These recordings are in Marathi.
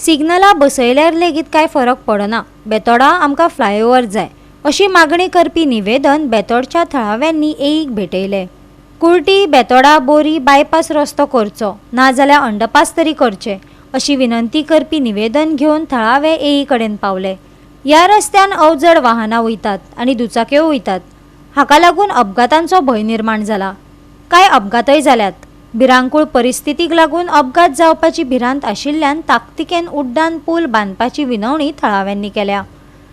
सिग्नला बसयल्यार लेगीत काय फरक पडना, बेतोडा आमकां फ्लायओव्हर जाय अशी मागणी करपी निवेदन बेतोडच्या थळाव्यांनी एईक भेटयले। कुर्टी बेतोडा बोरी बायपास रस्तो करचो नाजाल्यार अंडरपास तरी करचे अशी विनंती करपी निवेदन घेवन थळावे एई कडेन पावले। ह्या रस्त्यान अवजड वाहनां वयतात आनी दुचाक्यो वयतात, हाका लागून अपघातांचो भय निर्माण जाला। काय अपघातय जाल्यात। भिरांकूळ परिस्थितीक लागून अपघात जावपाची भिरांत आशिल्ल्यान ताकतिकेन उड्डाण पूल बांदपाची विनवणी थळाव्यांनी केल्या।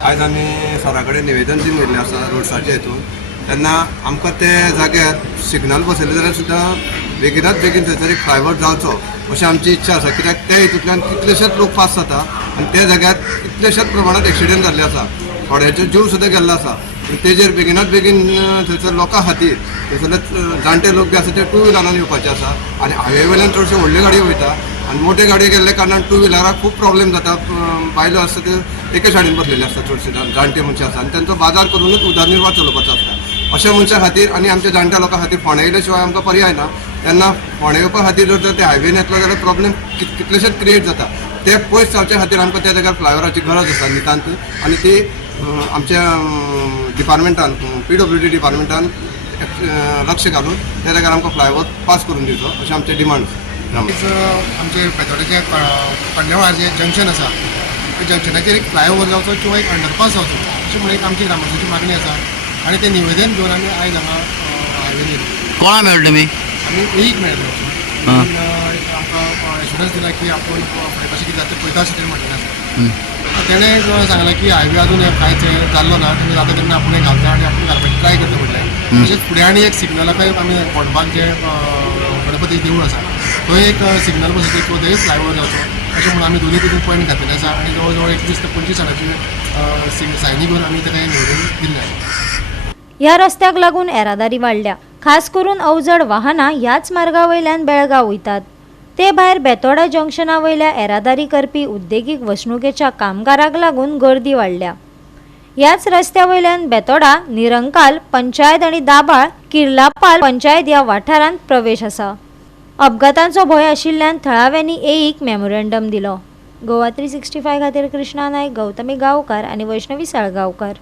आज आमी सरा कडेन निवेदन दिवन गेल्लें आसा रोडसाचे हेतून, तेन्ना आमकां ते जाग्यार सिग्नल बसयले जाल्यार सुद्दां बेगिनात बेगीन थंयसर एक फ्लायओव्हर जावचो अशी आमची इच्छा आसा। कित्याक त्या हेतूंतल्यान कितलेशेच लोक पास जाता आनी त्या जाग्यार कितलेशेच प्रमाणात एक्सिडेंट जाल्ले आसा, थोड्यांचे जीव सुद्दां गेल्लो आसा। तेजेर बेगिनात बेगीन थंयसर लोकां खातीर थंयसर जाणटे लोक बी आसा ते टू व्हिलरान येवपाचे आसा आनी हायवे वयल्यान चडशे व्हडल्यो गाडयो वयता आनी मोठ्यो गाडयो गेल्ल्या कारणान टू व्हिलराक खूब प्रॉब्लेम जाता। बायलो आसता त्यो एके सायडीन बसलेले आसता, चडशे जाणटे मनशां आसा आनी तांचो बाजार करूनच उदरनिर्वाह चलोवपाचो आसता। अशा मनशां खातीर आनी आमच्या जाणट्या लोकां खातीर फोंड्या येयल्या शिवाय आमकां पर्याय ना। तेन्ना फोंड्या येवपा खातीर जर ते हायवेन येतलो जाल्यार प्रॉब्लेम कितलेशेच क्रिएट जाता। ते पयस जावच्या खातीर आमकां त्या जाग्यार फ्लायओव्हराची गरज आसा नितांत आनी ती आमच्या डिपार्टमेंटान PWD डिपार्टमेंटान लक्ष घालून त्या जाग्यार आमकां फ्लायओव्हर पास करून दिवचो अशें आमचें डिमांड आसा। आमचे बेतोड्याचे कन्यावार जे जंक्शन आसा त्या जंक्शनाचेर एक फ्लायओव्हर जावचो किंवा एक अंडरपास जावचो अशी म्हणून एक आमची ग्रामपंचायतीची मागणी आसा आनी तें निवेदन घेवन आमी आयज हांगा हायवेन येयले। कोणा मेळ्ळे तुमी? आमी एक मेळ्ळे आमकां एश्युरन्स दिला की आपूण कशें कितें जाता पळयता अशें तेणें म्हटलें आसा। तेणें सांगलां की हायवे अजून कांयच जाल्लो ना, तुमी जाता तेन्ना आपूण घालता आनी आपूण घालपाची ट्राय करता म्हटलें। तशेंच फुडें आनी एक सिग्नलाकय आमी फोंडपाक जे गणपती देवूळ आसा थंय एक सिग्नल बसोवचो किंवा थंय फ्लायओव्हर जावचो अशें म्हणून आमी दोनूय तितून पॉयंट घातलेले आसा आनी जवळ जवळ 21 ते 25 जाणांची सायनी घेवन आमी ताका निवेदन दिल्लें आसा। ह्या रस्त्याक लागून येरादारी वाडल्या, खास करून अवजड वाहनां ह्याच मार्गा वयल्यान बेळगांव वयतात। ते भायर बेतोडा जंक्शना वयल्या येरादारी करपी उद्देगीक वसणुकेच्या कामगाराक लागून गर्दी वाडल्या। ह्याच रस्त्या वयल्यान बेतोडा, निरंकाल पंचायत आनी दाबाळ किर्लापाल पंचायत ह्या वाठारांत प्रवेश आसा। अपघातांचो भंय आशिल्ल्यान थळाव्यांनी एईक मेमोरेंडम दिलो। गोवा 365 खातीर कृष्णा नायक, गौतमी गांवकार आनी वैष्णवी साळगांवकार।